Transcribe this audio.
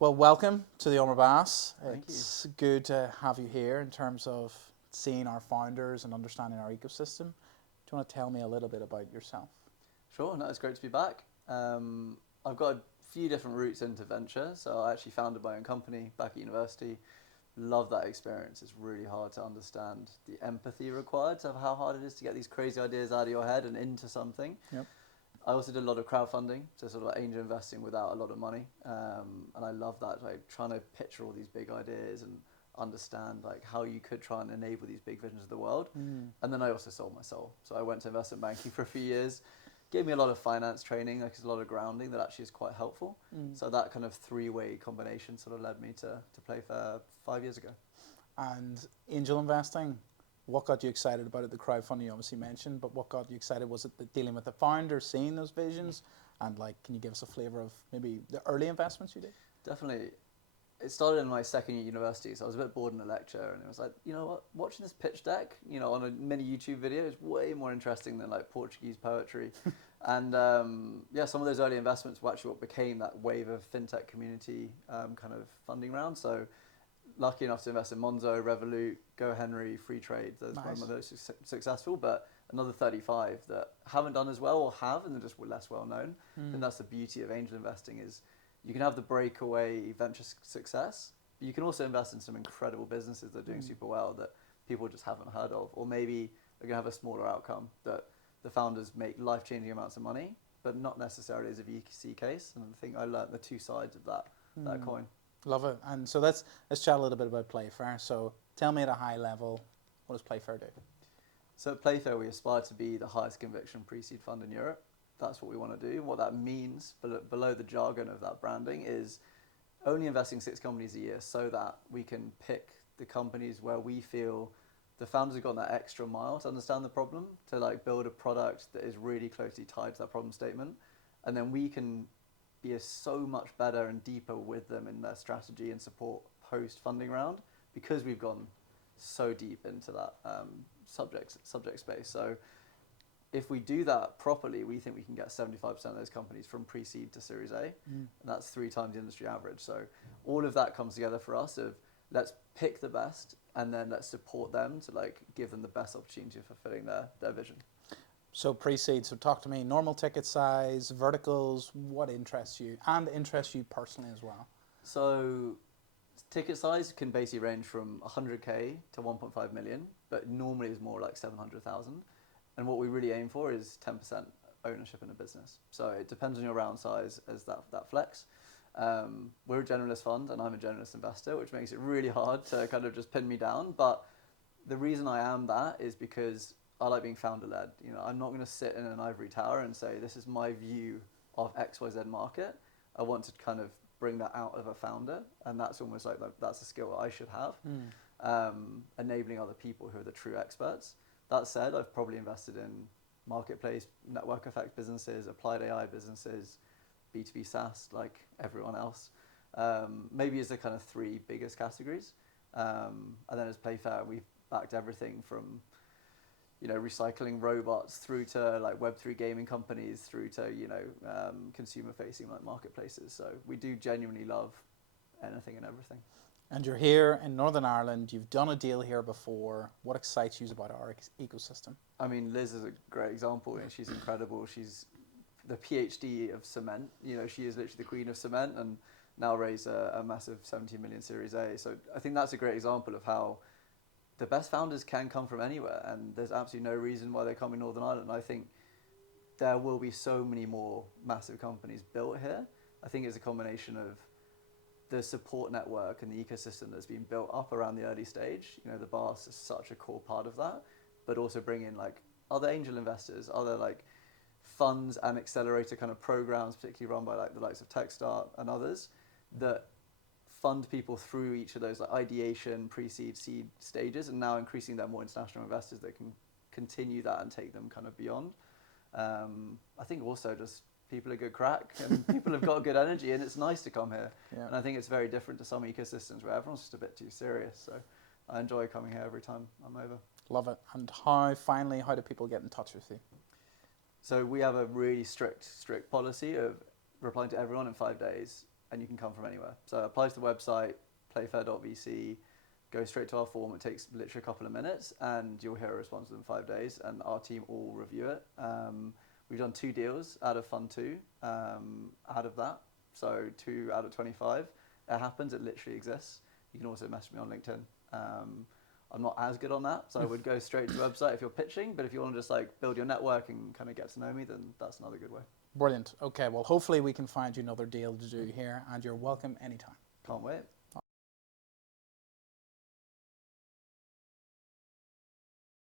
Well, welcome to the Omar Bass. Thank you. It's good to have you here in terms of seeing our founders and understanding our ecosystem. Do you want to tell me a little bit about yourself? Sure, no, it's great to be back. I've got a few different routes into venture. So I actually founded my own company back at university. Love that experience. It's really hard to understand the empathy required of how hard it is to get these crazy ideas out of your head and into something. Yep. I also did a lot of crowdfunding, so sort of like angel investing without a lot of money. And I love that, like trying to picture all these big ideas and understand like how you could try and enable these big visions of the world. And then I also sold my soul. So I went to investment banking for a few years, gave me a lot of finance training, like a lot of grounding that actually is quite helpful. So that kind of three-way combination sort of led me to Playfair 5 years ago. And angel investing, what got you excited about it? The crowdfunding you obviously mentioned, but what got you excited? Was it dealing with the founder, seeing those visions? And like, can you give us a flavour of maybe the early investments you did? Definitely. It started in my second year at university, so I was a bit bored in a lecture, and it was like, you know what, watching this pitch deck, on a mini YouTube video is way more interesting than like Portuguese poetry. And some of those early investments were actually what became that wave of fintech community kind of funding round. So lucky enough to invest in Monzo, Revolut, GoHenry, Free Trade. Those were one of those successful, but another 35 that haven't done as well or have, and they're just less well known. And that's the beauty of angel investing is you can have the breakaway venture success, but you can also invest in some incredible businesses that are doing super well that people just haven't heard of, or maybe they're going to have a smaller outcome that the founders make life-changing amounts of money, but not necessarily as a VC case. And I think I learned the two sides of that coin. Love it. And so let's chat a little bit about Playfair. So tell me at a high level, what does Playfair do? So at Playfair, we aspire to be the highest conviction pre-seed fund in Europe. That's what we want to do. What that means below the jargon of that branding is only investing 6 companies a year so that we can pick the companies where we feel the founders have gone that extra mile to understand the problem, to like build a product that is really closely tied to that problem statement. And then we can be so much better and deeper with them in their strategy and support post-funding round because we've gone so deep into that subject space. So if we do that properly, we think we can get 75% of those companies from pre-seed to Series A, and that's 3 times the industry average. So all of that comes together for us of let's pick the best and then let's support them to like give them the best opportunity of fulfilling their vision. So pre-seed, so talk to me, normal ticket size, verticals, what interests you and interests you personally as well? So ticket size can basically range from 100K to 1.5 million, but normally is more like 700,000. And what we really aim for is 10% ownership in a business. So it depends on your round size as that flex. We're a generalist fund and I'm a generalist investor, which makes it really hard to kind of just pin me down. But the reason I am that is because I like being founder-led. I'm not going to sit in an ivory tower and say, this is my view of XYZ market. I want to kind of bring that out of a founder. And that's almost like that's a skill I should have, enabling other people who are the true experts. That said, I've probably invested in marketplace, network effect businesses, applied AI businesses, B2B SaaS, like everyone else. Maybe as the kind of 3 biggest categories. And then as Playfair, we've backed everything from recycling robots through to like Web3 gaming companies through to, consumer facing like marketplaces. So we do genuinely love anything and everything. And you're here in Northern Ireland, you've done a deal here before. What excites you about our ecosystem? I mean, Liz is a great example. She's incredible. She's the PhD of cement. She is literally the queen of cement and now raised a massive 17 million Series A. So I think that's a great example of how the best founders can come from anywhere, and there's absolutely no reason why they come in Northern Ireland. I think there will be so many more massive companies built here. I think it's a combination of the support network and the ecosystem that's been built up around the early stage. The BAS is such a core part of that, but also bring in like other angel investors, other like funds and accelerator kind of programs, particularly run by like the likes of Techstart and others that fund people through each of those like ideation, pre-seed, seed stages, and now increasing their more international investors that can continue that and take them kind of beyond. I think also just people are good crack and people have got good energy and it's nice to come here. Yeah. And I think it's very different to some ecosystems where everyone's just a bit too serious. So I enjoy coming here every time I'm over. Love it. And how do people get in touch with you? So we have a really strict policy of replying to everyone in 5 days. and you can come from anywhere. So apply to the website, playfair.vc, go straight to our form. It takes literally a couple of minutes, and you'll hear a response within 5 days, and our team will review it. We've done 2 deals out of Fund 2 out of that, so 2 out of 25. It happens, it literally exists. You can also message me on LinkedIn. I'm not as good on that, so I would go straight to the website if you're pitching, but if you want to just like build your network and kind of get to know me, then that's another good way. Brilliant. Okay, well, hopefully we can find you another deal to do here, and you're welcome anytime. Can't wait.